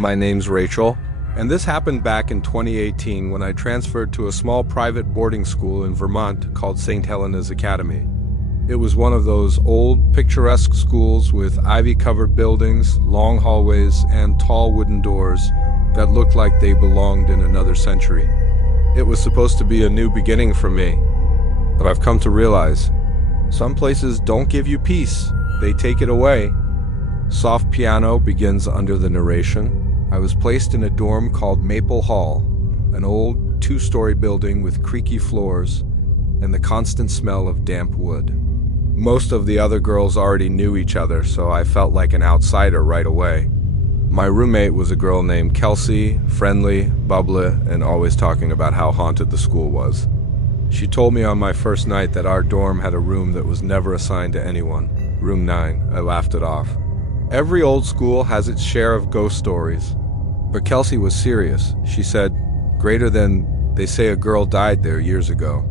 My name's Rachel, and this happened back in 2018 when I transferred to a small private boarding school in Vermont called St. Helena's Academy. It was one of those old, picturesque schools with ivy-covered buildings, long hallways, and tall wooden doors that looked like they belonged in another century. It was supposed to be a new beginning for me, but I've come to realize some places don't give you peace, they take it away. Soft piano begins under the narration. I was placed in a dorm called Maple Hall, an old two-story building with creaky floors and the constant smell of damp wood. Most of the other girls already knew each other, so I felt like an outsider right away. My roommate was a girl named Kelsey, friendly, bubbly, and always talking about how haunted the school was. She told me on my first night that our dorm had a room that was never assigned to anyone. Room 9. I laughed it off. Every old school has its share of ghost stories. But Kelsey was serious. She said, greater than they say a girl died there years ago.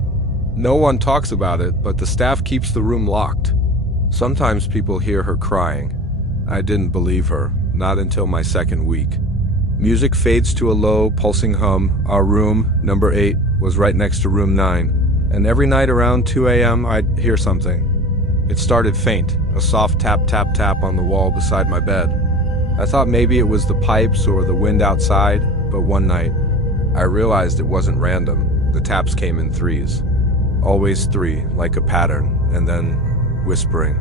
No one talks about it, but the staff keeps the room locked. Sometimes people hear her crying. I didn't believe her, not until my second week. Music fades to a low, pulsing hum. Our room, number 8, was right next to room 9, and every night around 2 a.m. I'd hear something. It started faint, a soft tap, tap, tap on the wall beside my bed. I thought maybe it was the pipes or the wind outside, but one night, I realized it wasn't random. The taps came in threes. Always 3, like a pattern, and then whispering.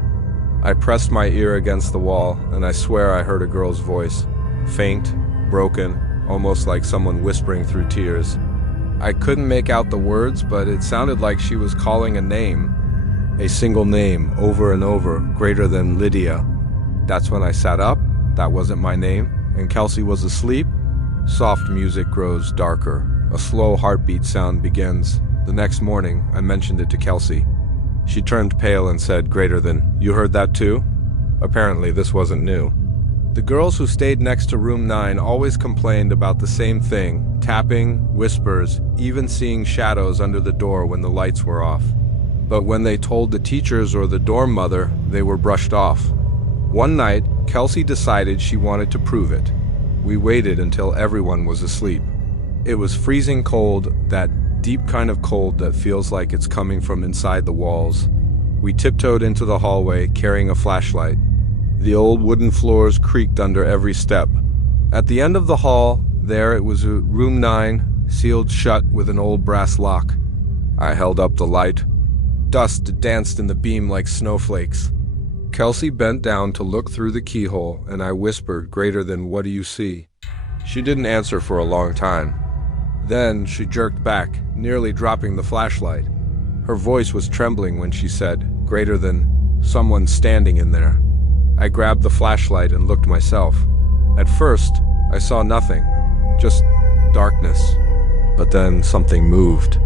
I pressed my ear against the wall, and I swear I heard a girl's voice. Faint, broken, almost like someone whispering through tears. I couldn't make out the words, but it sounded like she was calling a name. A single name, over and over, greater than Lydia. That's when I sat up. That wasn't my name, and Kelsey was asleep. Soft music grows darker. A slow heartbeat sound begins. The next morning, I mentioned it to Kelsey. She turned pale and said, greater than, you heard that too? Apparently, this wasn't new. The girls who stayed next to room 9 always complained about the same thing, tapping, whispers, even seeing shadows under the door when the lights were off. But when they told the teachers or the dorm mother, they were brushed off. One night, Kelsey decided she wanted to prove it. We waited until everyone was asleep. It was freezing cold, that deep kind of cold that feels like it's coming from inside the walls. We tiptoed into the hallway, carrying a flashlight. The old wooden floors creaked under every step. At the end of the hall, there it was room 9, sealed shut with an old brass lock. I held up the light. Dust danced in the beam like snowflakes. Kelsey bent down to look through the keyhole, and I whispered, greater than, what do you see? She didn't answer for a long time. Then she jerked back, nearly dropping the flashlight. Her voice was trembling when she said, greater than, someone standing in there. I grabbed the flashlight and looked myself. At first, I saw nothing, just darkness. But then something moved.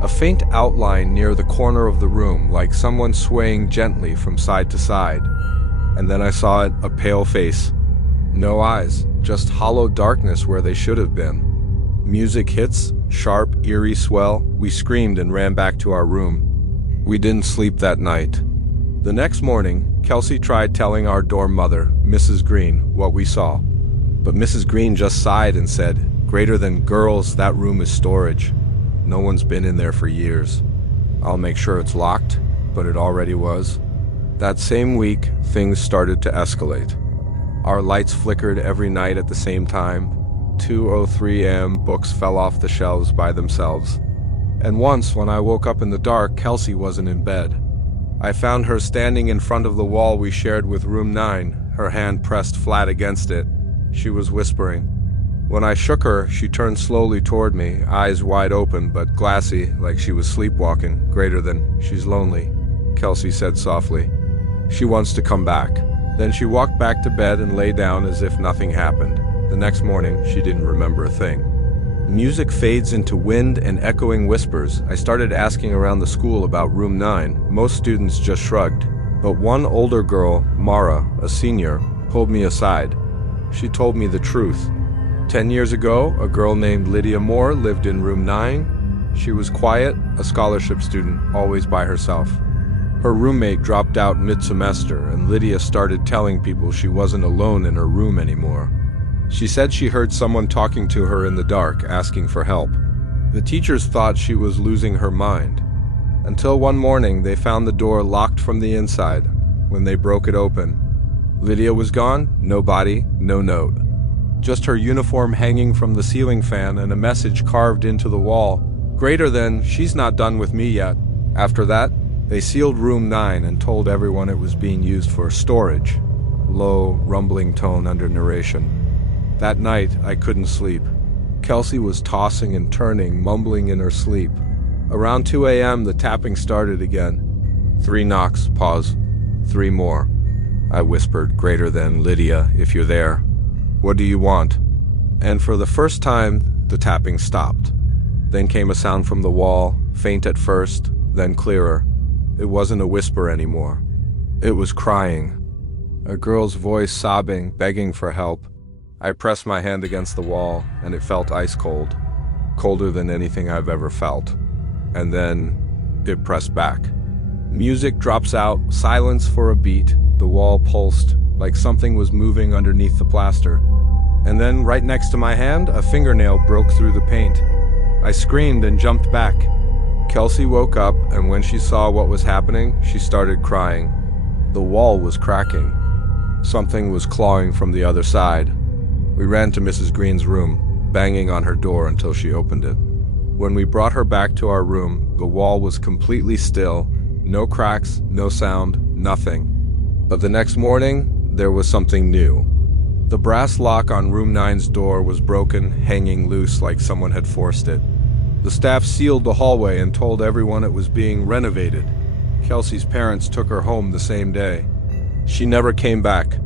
A faint outline near the corner of the room, like someone swaying gently from side to side. And then I saw it, a pale face. No eyes, just hollow darkness where they should have been. Music hits, sharp, eerie swell. We screamed and ran back to our room. We didn't sleep that night. The next morning, Kelsey tried telling our dorm mother, Mrs. Green, what we saw. But Mrs. Green just sighed and said, greater than, girls, that room is storage. No one's been in there for years. I'll make sure it's locked, but it already was. That same week, things started to escalate. Our lights flickered every night at the same time. 2:03 a.m. books fell off the shelves by themselves. And once, when I woke up in the dark, Kelsey wasn't in bed. I found her standing in front of the wall we shared with room 9, her hand pressed flat against it. She was whispering. When I shook her, she turned slowly toward me, eyes wide open but glassy, like she was sleepwalking, greater than, she's lonely, Kelsey said softly. She wants to come back. Then she walked back to bed and lay down as if nothing happened. The next morning, she didn't remember a thing. Music fades into wind and echoing whispers. I started asking around the school about room 9. Most students just shrugged. But one older girl, Mara, a senior, pulled me aside. She told me the truth. 10 years ago, a girl named Lydia Moore lived in room 9. She was quiet, a scholarship student, always by herself. Her roommate dropped out mid-semester, and Lydia started telling people she wasn't alone in her room anymore. She said she heard someone talking to her in the dark, asking for help. The teachers thought she was losing her mind. Until one morning, they found the door locked from the inside. When they broke it open, Lydia was gone, no body, no note. Just her uniform hanging from the ceiling fan and a message carved into the wall, greater than, "She's not done with me yet." After that, they sealed room 9 and told everyone it was being used for storage. Low, rumbling tone under narration. That night, I couldn't sleep. Kelsey was tossing and turning, mumbling in her sleep. Around 2 a.m., the tapping started again. 3 knocks, pause. 3 more. I whispered, greater than, "Lydia, if you're there. What do you want?" And for the first time, the tapping stopped. Then came a sound from the wall, faint at first, then clearer. It wasn't a whisper anymore. It was crying. A girl's voice sobbing, begging for help. I pressed my hand against the wall, and it felt ice cold. Colder than anything I've ever felt. And then, it pressed back. Music drops out, silence for a beat. The wall pulsed, like something was moving underneath the plaster. And then, right next to my hand, a fingernail broke through the paint. I screamed and jumped back. Kelsey woke up, and when she saw what was happening, she started crying. The wall was cracking. Something was clawing from the other side. We ran to Mrs. Green's room, banging on her door until she opened it. When we brought her back to our room, the wall was completely still. No cracks, no sound, nothing. But the next morning, there was something new. The brass lock on room 9's door was broken, hanging loose like someone had forced it. The staff sealed the hallway and told everyone it was being renovated. Kelsey's parents took her home the same day. She never came back.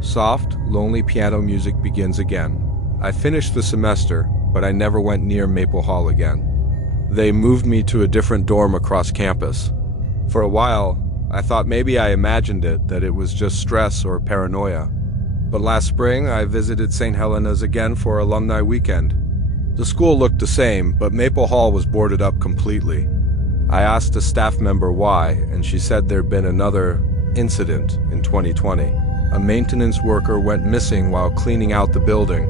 Soft, lonely piano music begins again. I finished the semester, but I never went near Maple Hall again. They moved me to a different dorm across campus. For a while, I thought maybe I imagined it, that it was just stress or paranoia. But last spring, I visited St. Helena's again for alumni weekend. The school looked the same, but Maple Hall was boarded up completely. I asked a staff member why, and she said there'd been another incident in 2020. A maintenance worker went missing while cleaning out the building.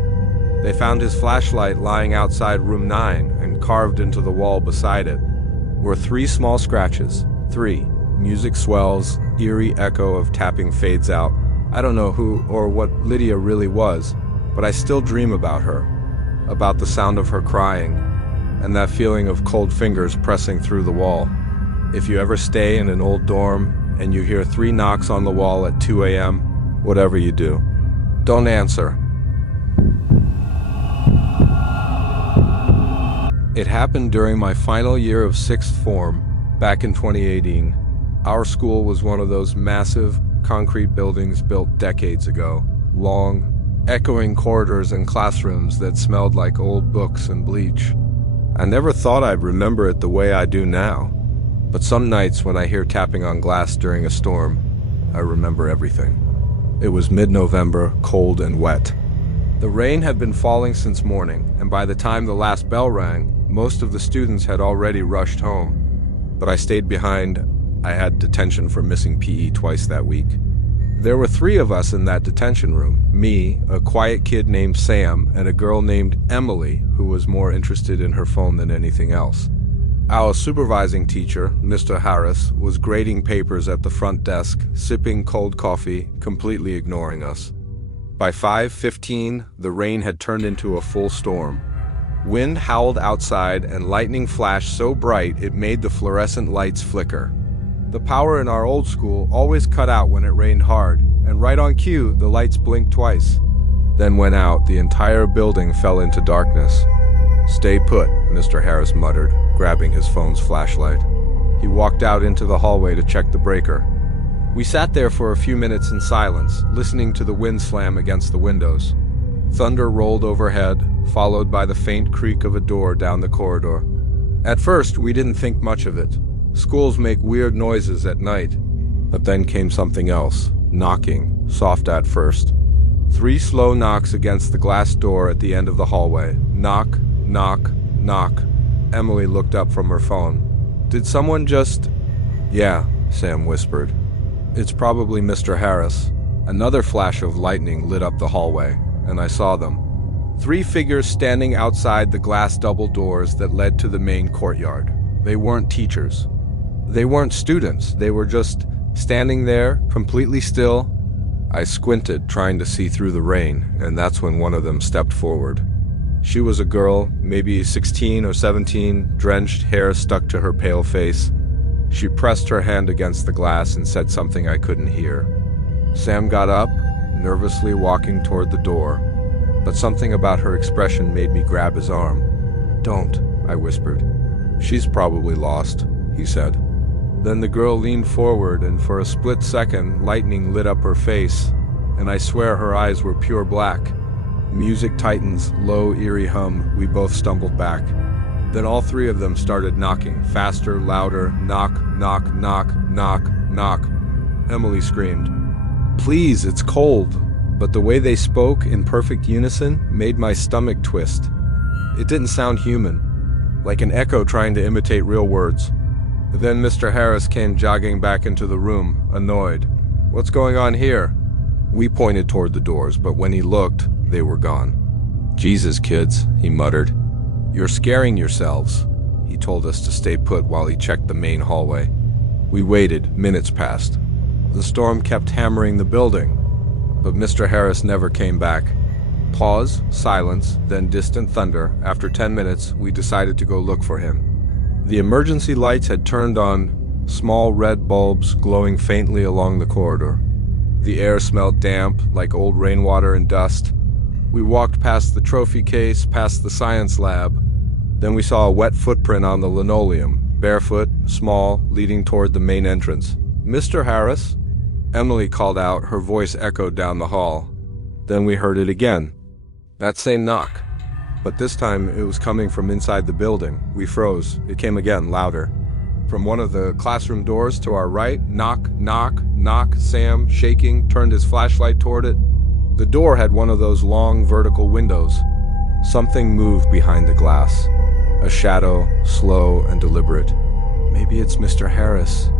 They found his flashlight lying outside room 9, and carved into the wall beside it were 3 small scratches. 3. Music swells, eerie echo of tapping fades out. I don't know who or what Lydia really was, but I still dream about her, about the sound of her crying, and that feeling of cold fingers pressing through the wall. If you ever stay in an old dorm and you hear 3 knocks on the wall at 2 a.m., whatever you do, don't answer. It happened during my final year of 6th form, back in 2018. Our school was one of those massive, concrete buildings built decades ago. Long, echoing corridors and classrooms that smelled like old books and bleach. I never thought I'd remember it the way I do now. But some nights when I hear tapping on glass during a storm, I remember everything. It was mid-November, cold and wet. The rain had been falling since morning, and by the time the last bell rang, most of the students had already rushed home. But I stayed behind. I had detention for missing PE twice that week. There were 3 of us in that detention room. Me, a quiet kid named Sam, and a girl named Emily, who was more interested in her phone than anything else. Our supervising teacher, Mr. Harris, was grading papers at the front desk, sipping cold coffee, completely ignoring us. By 5:15, the rain had turned into a full storm. Wind howled outside and lightning flashed so bright it made the fluorescent lights flicker. The power in our old school always cut out when it rained hard, and right on cue, the lights blinked twice. Then went out, the entire building fell into darkness. "Stay put," Mr. Harris muttered, grabbing his phone's flashlight. He walked out into the hallway to check the breaker. We sat there for a few minutes in silence, listening to the wind slam against the windows. Thunder rolled overhead, followed by the faint creak of a door down the corridor. At first, we didn't think much of it. Schools make weird noises at night. But then came something else, knocking, soft at first. 3 slow knocks against the glass door at the end of the hallway. Knock, knock, knock. Emily looked up from her phone. "Did someone just—" "Yeah," Sam whispered. "It's probably Mr. Harris." Another flash of lightning lit up the hallway, and I saw them. 3 figures standing outside the glass double doors that led to the main courtyard. They weren't teachers. They weren't students. They were just standing there, completely still. I squinted, trying to see through the rain, and that's when one of them stepped forward. She was a girl, maybe 16 or 17, drenched, hair stuck to her pale face. She pressed her hand against the glass and said something I couldn't hear. Sam got up, nervously walking toward the door, but something about her expression made me grab his arm. "Don't," I whispered. "She's probably lost," he said. Then the girl leaned forward, and for a split second, lightning lit up her face, and I swear her eyes were pure black. Music tightens, low, eerie hum. We both stumbled back. Then all 3 of them started knocking, faster, louder, knock, knock, knock, knock, knock. Emily screamed, "Please, it's cold." But the way they spoke in perfect unison made my stomach twist. It didn't sound human, like an echo trying to imitate real words. Then Mr. Harris came jogging back into the room, annoyed. "What's going on here?" We pointed toward the doors, but when he looked, they were gone. "Jesus, kids," he muttered. "You're scaring yourselves." He told us to stay put while he checked the main hallway. We waited. Minutes passed. The storm kept hammering the building, but Mr. Harris never came back. Pause, silence, then distant thunder. After 10 minutes, we decided to go look for him. The emergency lights had turned on, small red bulbs glowing faintly along the corridor. The air smelled damp, like old rainwater and dust. We walked past the trophy case, past the science lab. Then we saw a wet footprint on the linoleum, barefoot, small, leading toward the main entrance. "Mr. Harris?" Emily called out, her voice echoed down the hall. Then we heard it again. That same knock. But this time it was coming from inside the building. We froze. It came again, louder. From one of the classroom doors to our right, knock, knock, knock. Sam, shaking, turned his flashlight toward it. The door had one of those long vertical windows. Something moved behind the glass. A shadow, slow and deliberate. "Maybe it's Mr. Harris,"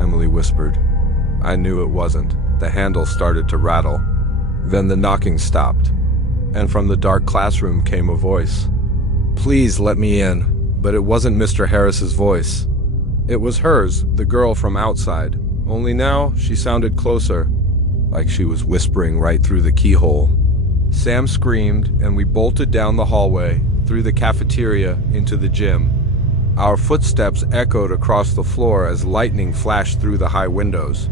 Emily whispered. I knew it wasn't. The handle started to rattle. Then the knocking stopped, and from the dark classroom came a voice. "Please let me in." But it wasn't Mr. Harris's voice. It was hers, the girl from outside. Only now she sounded closer, like she was whispering right through the keyhole. Sam screamed, and we bolted down the hallway, through the cafeteria, into the gym. Our footsteps echoed across the floor as lightning flashed through the high windows.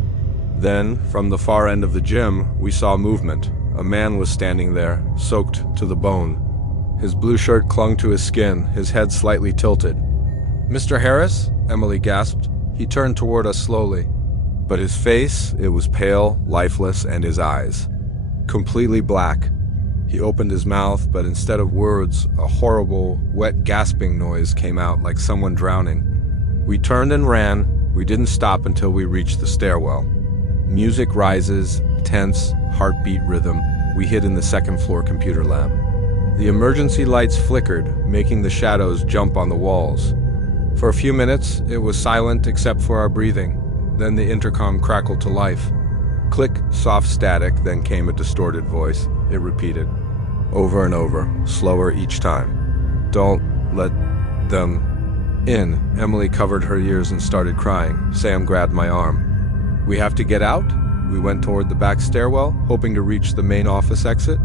Then, from the far end of the gym, we saw movement. A man was standing there, soaked to the bone. His blue shirt clung to his skin, his head slightly tilted. "Mr. Harris?" Emily gasped. He turned toward us slowly. But his face, it was pale, lifeless, and his eyes completely black. He opened his mouth, but instead of words, a horrible, wet gasping noise came out like someone drowning. We turned and ran. We didn't stop until we reached the stairwell. Music rises, tense, heartbeat rhythm. We hid in the second-floor computer lab. The emergency lights flickered, making the shadows jump on the walls. For a few minutes, it was silent except for our breathing. Then the intercom crackled to life. Click, soft static, then came a distorted voice. It repeated, over and over, slower each time. "Don't let them in." Emily covered her ears and started crying. Sam grabbed my arm. "We have to get out?" We went toward the back stairwell, hoping to reach the main office exit.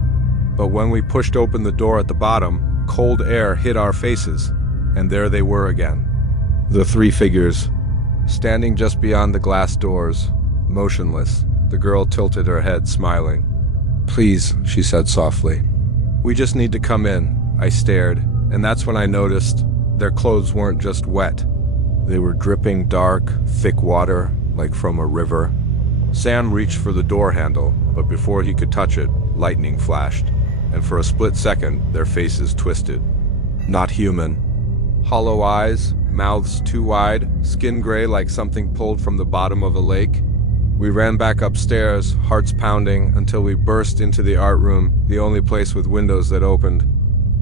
But when we pushed open the door at the bottom, cold air hit our faces, and there they were again. The 3 figures, standing just beyond the glass doors, motionless. The girl tilted her head, smiling. "Please," she said softly. "We just need to come in." I stared, and that's when I noticed their clothes weren't just wet. They were dripping dark, thick water, like from a river. Sam reached for the door handle, but before he could touch it, lightning flashed, and for a split second, their faces twisted. Not human. Hollow eyes, mouths too wide, skin gray like something pulled from the bottom of a lake. We ran back upstairs, hearts pounding, until we burst into the art room, the only place with windows that opened.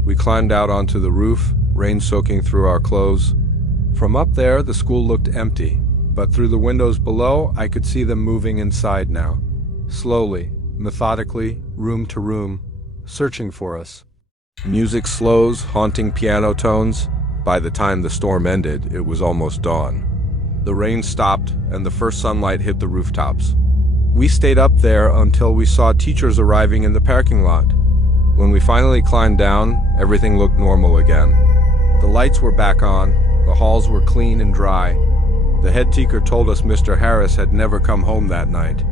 We climbed out onto the roof, rain soaking through our clothes. From up there, the school looked empty, but through the windows below, I could see them moving inside now. Slowly, methodically, room to room. searching for us. Music slows, haunting piano tones. By the time the storm ended, it was almost dawn. The rain stopped, and the first sunlight hit the rooftops. We stayed up there until we saw teachers arriving in the parking lot. When we finally climbed down, everything looked normal again. The lights were back on, the halls were clean and dry. The head teacher told us Mr. Harris had never come home that night.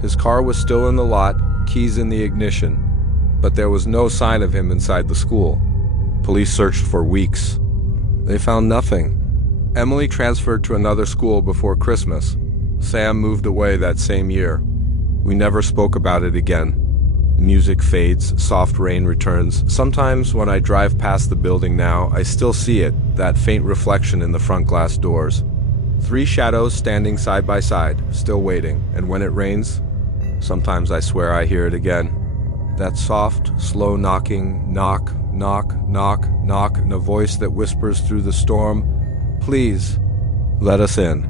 His car was still in the lot, keys in the ignition, but there was no sign of him inside the school. Police searched for weeks. They found nothing. Emily transferred to another school before Christmas. Sam moved away that same year. We never spoke about it again. Music fades, soft rain returns. Sometimes when I drive past the building now, I still see it, that faint reflection in the front glass doors. 3 shadows standing side by side, still waiting, and when it rains, sometimes I swear I hear it again. That soft, slow knocking, knock, knock, knock, knock, and a voice that whispers through the storm, "Please, let us in."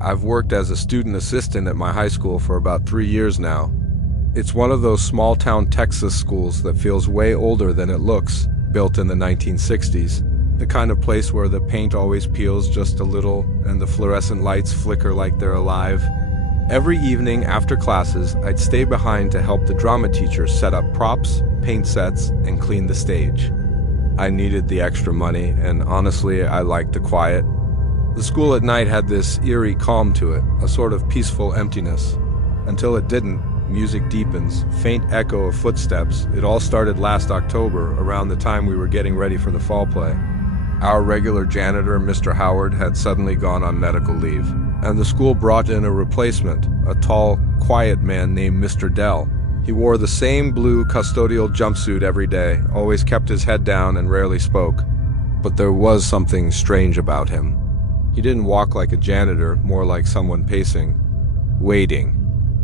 I've worked as a student assistant at my high school for about 3 years now. It's one of those small-town Texas schools that feels way older than it looks, built in the 1960s. The kind of place where the paint always peels just a little and the fluorescent lights flicker like they're alive. Every evening after classes, I'd stay behind to help the drama teacher set up props, paint sets, and clean the stage. I needed the extra money, and honestly, I liked the quiet. The school at night had this eerie calm to it, a sort of peaceful emptiness. Until it didn't, music deepens, faint echo of footsteps. It all started last October, around the time we were getting ready for the fall play. Our regular janitor, Mr. Howard, had suddenly gone on medical leave, and the school brought in a replacement, a tall, quiet man named Mr. Dell. He wore the same blue custodial jumpsuit every day, always kept his head down and rarely spoke. But there was something strange about him. He didn't walk like a janitor, more like someone pacing, waiting.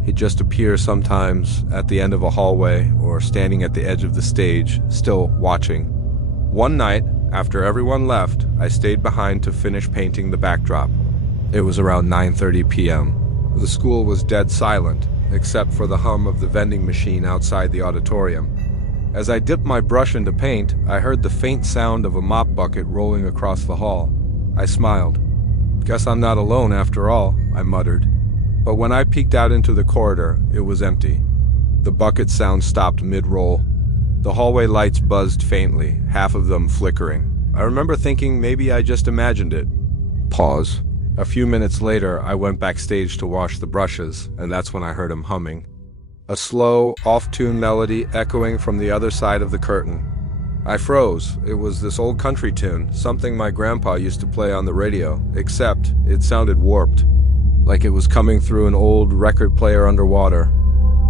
He'd just appear sometimes at the end of a hallway or standing at the edge of the stage, still watching. One night, after everyone left, I stayed behind to finish painting the backdrop. It was around 9:30 p.m. The school was dead silent, except for the hum of the vending machine outside the auditorium. As I dipped my brush into paint, I heard the faint sound of a mop bucket rolling across the hall. I smiled. "Guess I'm not alone after all," I muttered. But when I peeked out into the corridor, it was empty. The bucket sound stopped mid-roll. The hallway lights buzzed faintly, half of them flickering. I remember thinking maybe I just imagined it. Pause. A few minutes later, I went backstage to wash the brushes, and that's when I heard him humming. A slow, off-tune melody echoing from the other side of the curtain. I froze. It was this old country tune, something my grandpa used to play on the radio, except it sounded warped, like it was coming through an old record player underwater.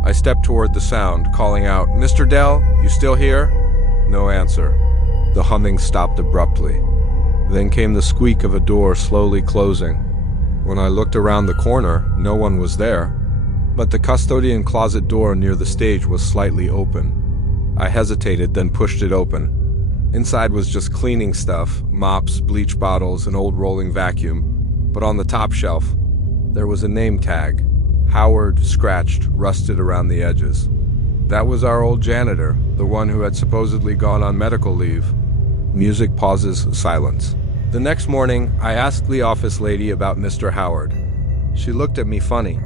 I stepped toward the sound, calling out, "Mr. Dell, you still here?" No answer. The humming stopped abruptly. Then came the squeak of a door slowly closing. When I looked around the corner, no one was there, but the custodian closet door near the stage was slightly open. I hesitated, then pushed it open. Inside was just cleaning stuff, mops, bleach bottles, an old rolling vacuum. But on the top shelf, there was a name tag. Howard, scratched, rusted around the edges. That was our old janitor, the one who had supposedly gone on medical leave. Music pauses, silence. The next morning, I asked the office lady about Mr. Howard. She looked at me funny.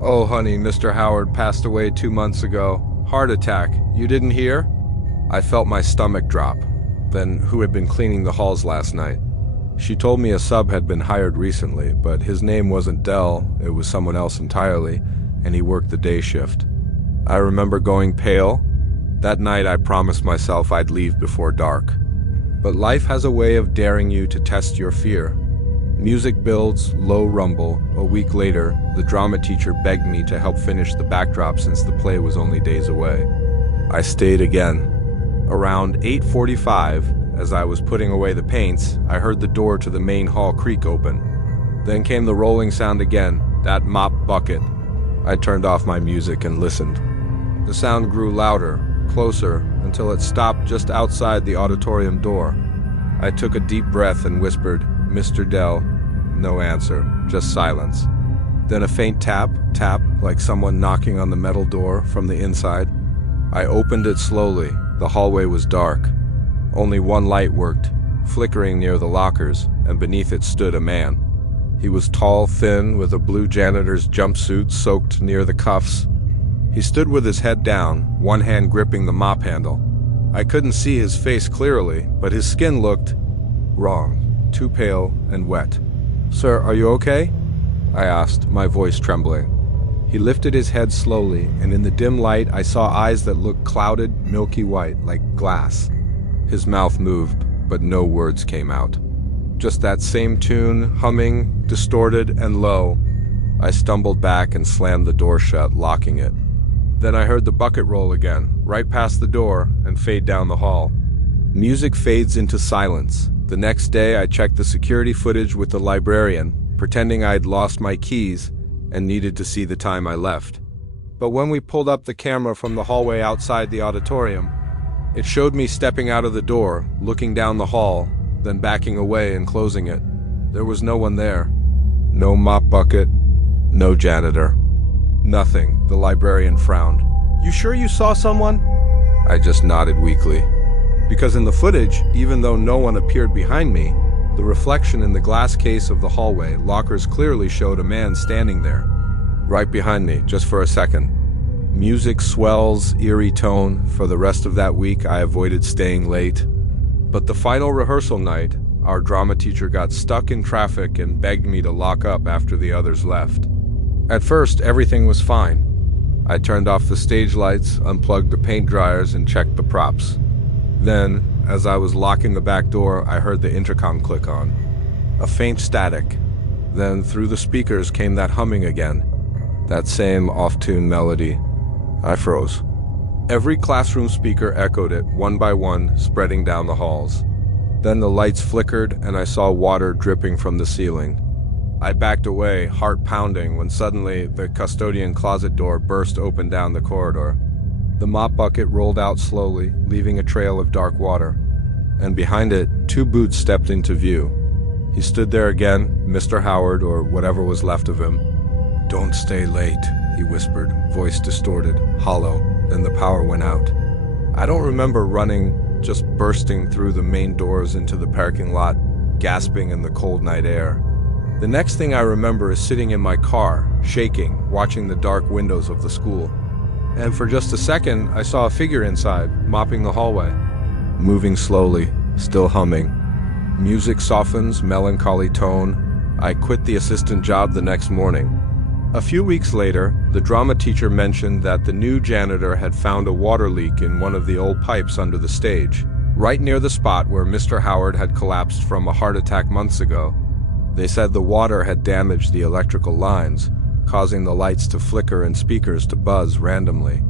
"Oh, honey, Mr. Howard passed away 2 months ago. Heart attack. You didn't hear?" I felt my stomach drop. Then, who had been cleaning the halls last night? She told me a sub had been hired recently, but his name wasn't Dell, it was someone else entirely, and he worked the day shift. I remember going pale. That night I promised myself I'd leave before dark. But life has a way of daring you to test your fear. Music builds, low rumble. A week later, the drama teacher begged me to help finish the backdrop since the play was only days away. I stayed again. Around 8:45, as I was putting away the paints, I heard the door to the main hall creak open. Then came the rolling sound again, that mop bucket. I turned off my music and listened. The sound grew louder, closer, until it stopped just outside the auditorium door. I took a deep breath and whispered, "Mr. Dell." No answer, just silence. Then a faint tap, like someone knocking on the metal door from the inside. I opened it slowly. The hallway was dark. Only one light worked, flickering near the lockers, and beneath it stood a man. He was tall, thin, with a blue janitor's jumpsuit soaked near the cuffs. He stood with his head down, one hand gripping the mop handle. I couldn't see his face clearly, but his skin looked wrong, too pale and wet. "Sir, are you okay?" I asked, my voice trembling. He lifted his head slowly, and in the dim light I saw eyes that looked clouded, milky white, like glass. His mouth moved, but no words came out. Just that same tune, humming, distorted and low. I stumbled back and slammed the door shut, locking it. Then I heard the bucket roll again, right past the door, and fade down the hall. Music fades into silence. The next day I checked the security footage with the librarian, pretending I'd lost my keys and needed to see the time I left. But when we pulled up the camera from the hallway outside the auditorium, it showed me stepping out of the door, looking down the hall, then backing away and closing it. There was no one there. No mop bucket, no janitor. Nothing. The librarian frowned. "You sure you saw someone?" I just nodded weakly. Because in the footage, even though no one appeared behind me, the reflection in the glass case of the hallway lockers clearly showed a man standing there, right behind me, just for a second. Music swells, eerie tone. For the rest of that week, I avoided staying late. But the final rehearsal night, our drama teacher got stuck in traffic and begged me to lock up after the others left. At first, everything was fine. I turned off the stage lights, unplugged the paint dryers, and checked the props. Then, as I was locking the back door, I heard the intercom click on. A faint static. Then, through the speakers came that humming again. That same off-tune melody. I froze. Every classroom speaker echoed it, one by one, spreading down the halls. Then the lights flickered, and I saw water dripping from the ceiling. I backed away, heart pounding, when suddenly the custodian closet door burst open down the corridor. The mop bucket rolled out slowly, leaving a trail of dark water. And behind it, two boots stepped into view. He stood there again, Mr. Howard, or whatever was left of him. "Don't stay late," he whispered, voice distorted, hollow. Then the power went out. I don't remember running, just bursting through the main doors into the parking lot, gasping in the cold night air. The next thing I remember is sitting in my car, shaking, watching the dark windows of the school. And for just a second, I saw a figure inside, mopping the hallway. Moving slowly, still humming. Music softens, melancholy tone. I quit the assistant job the next morning. A few weeks later, the drama teacher mentioned that the new janitor had found a water leak in one of the old pipes under the stage, right near the spot where Mr. Howard had collapsed from a heart attack months ago. They said the water had damaged the electrical lines, causing the lights to flicker and speakers to buzz randomly.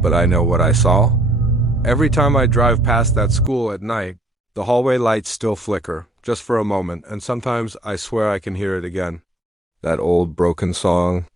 But I know what I saw. Every time I drive past that school at night, the hallway lights still flicker, just for a moment, and sometimes I swear I can hear it again. That old broken song,